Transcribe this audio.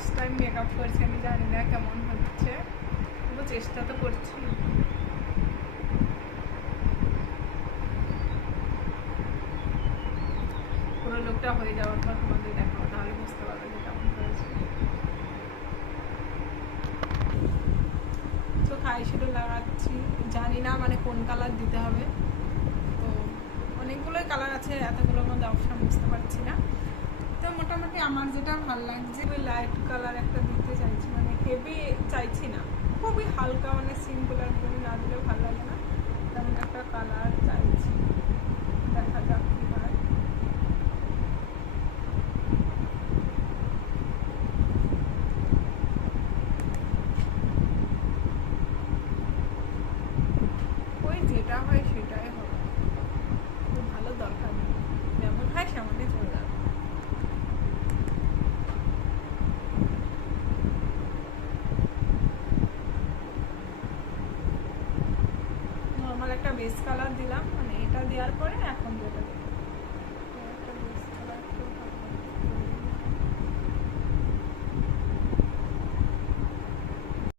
First time makeup করছি, আমি জানি না কেমন হচ্ছে, তবু চেষ্টা তো করছি। পুরো লোকটা হয়ে যাওয়ার পর তোমাদের দেখাবো, তাহলে বুঝতে পারবে যে কেমন হয়েছে। চোখ আইশ্যাডো লাগাচ্ছি, জানি না মানে কোন কালার দিতে হবে, তো অনেকগুলোই কালার আছে, এতগুলোর মধ্যে অপশান বুঝতে পারছি না। তো মোটামুটি আমার যেটা ভালো লাগছে ওই লাইট কালার একটা দিতে চাইছি, মানে হেভি চাইছি না, খুবই হালকা, মানে সিম্পল একদম না দিলেও ভালো লাগে না, তেমন একটা কালার চাইছি। দেখা যাক কি হয়। ওই যেটা হয় সেটাই হবে, খুব ভালো দরকার নেই, যেমন হয় সেমনই চলে যাবে। নর্মাল একটা বেস কালার দিলাম, মানে এটা দেওয়ার পরে এখন যেটা